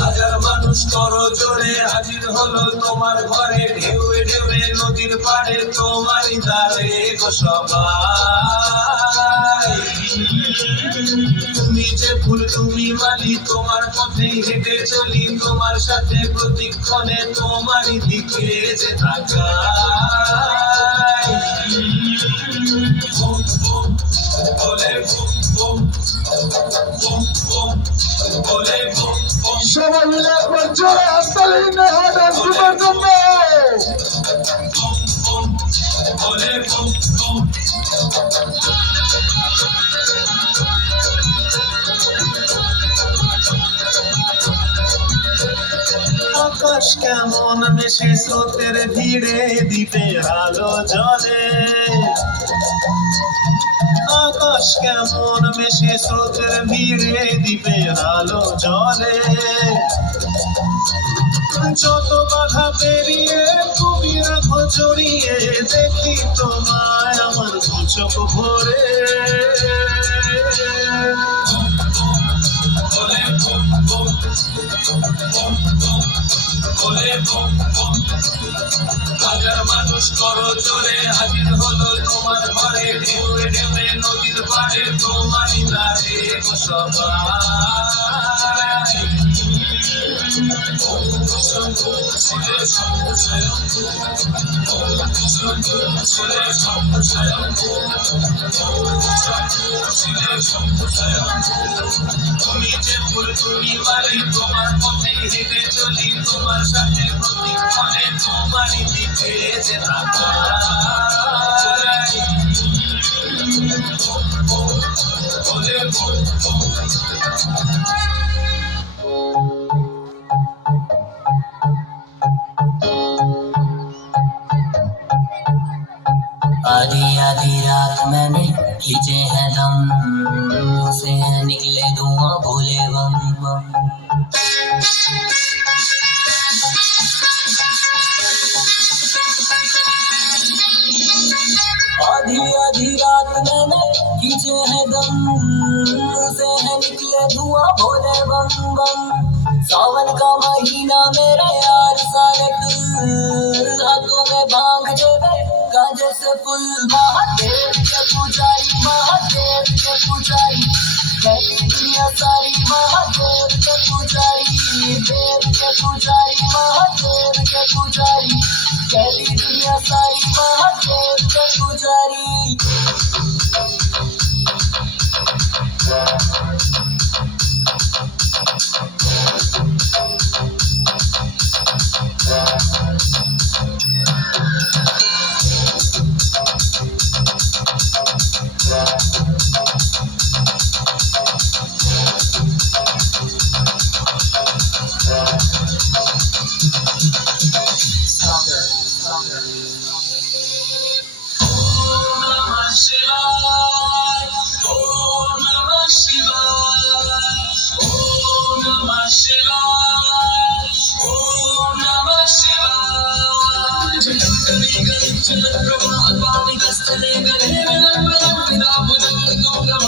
হাজার মানুষ করজোড়ে হাজির হলো তোমার ঘরে, ঢেউয়ে ঢেউয়ে নদীর পাড়ে তোমারই দ্বারে গো সবাই। তুমি যে ফুল তুমি মালি, তোমার পথে হেঁটে চলি, তোমার সাথে প্রতিক্ষণে তোমারই দিকে যে তাকাই। বুম বুম বলে বুম বুম, বুম বুম বলে বুম বুম। সবাই মিলে একবার জোরে হাততালি নিয়ে হাঁটান তোমার জন্য। বুম বুম বলে বুম বুম। আকাশ কেমন মেশে স্রোতের ভিড়ে, দ্বীপের আলো জ্বলে। আকাশ কেমন মেশে স্রোতের ভিড়ে, দ্বীপের আলো জ্বলে। যত বাধা পেরিয়ে তুমি রাখো জড়িয়ে, দেখি তোমায় আমার দু চোখ ভরে। বলে বুম বুম, বুম বুম বলে বুম বুম। হাজার মানুষ করজোড়ে হাজির হলো তোমার ঘরে, ঢেউয়ে ঢেউয়ে নদীর পাড়ে তোমারই দ্বারে গো সবাই। তুমি যে ফুল তুমি মালি, তোমার পথে হেঁটে চলি, তোমার সাথে প্রতিক্ষণে তোমারই দিকে যে তাকাই। বলে বুম বুম। आधी आधी रात मैंने खींचे हैं दम, से हैं निकले धुआं भोले बम बम। आधी आधी रात मैंने खींचे हैं दम, से हैं निकले धुआं भोले बम बम। सावन का महीना मेरा यार सारे हाथों में भांग देवे, गांजे से फुल महादेव के पुजारी, महादेव के पुजारी। कहती दुनिया सारी महादेव के पुजारी, देव के पुजारी, महादेव के पुजारी। कहती दुनिया सारी महादेव के पुजारी। Gonna